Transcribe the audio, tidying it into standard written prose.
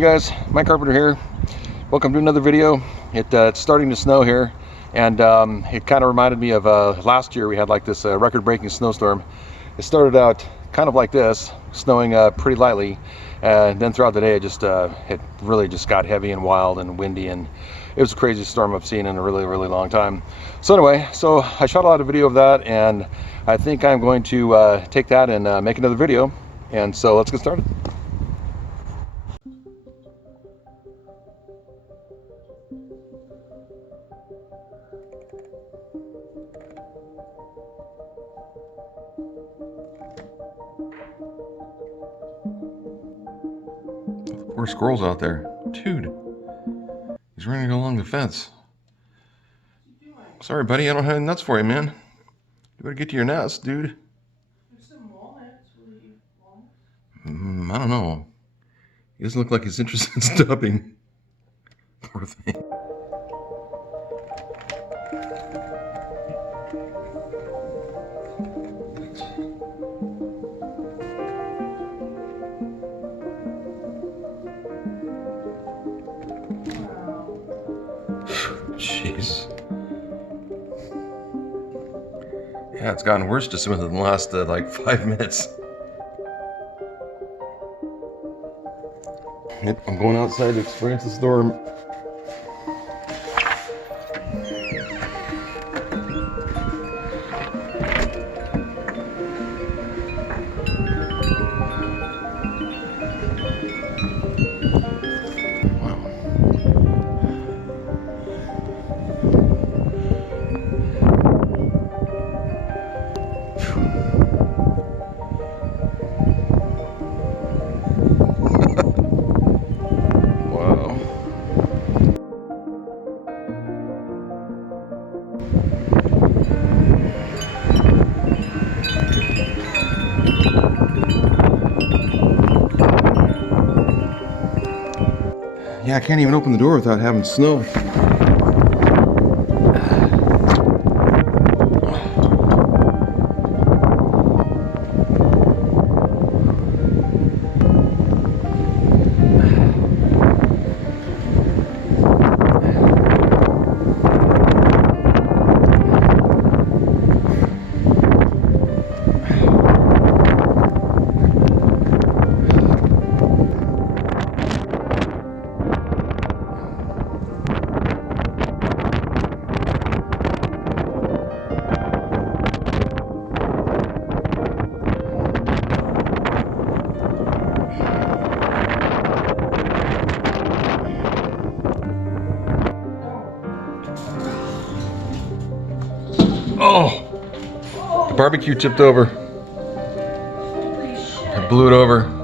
Hey guys, Mike Carpenter here. Welcome to another video. It's starting to snow here, and it kind of reminded me of last year we had like this record-breaking snowstorm. It started out kind of like this, snowing pretty lightly, and then throughout the day it really just got heavy and wild and windy, and it was the craziest storm I've seen in a really long time. So anyway, I shot a lot of video of that, and I think I'm going to take that and make another video. And so let's get started. Poor squirrel's out there. Dude, he's running along the fence. Sorry, buddy, I don't have any nuts for you, man. You better get to your nest, dude. I don't know. He doesn't look like he's interested in stopping. Poor thing. Jeez. Yeah, it's gotten worse just within the last like 5 minutes. Yep, I'm going outside to experience the storm. Yeah, I can't even open the door without having snow. Oh! The barbecue tipped over. I blew it over.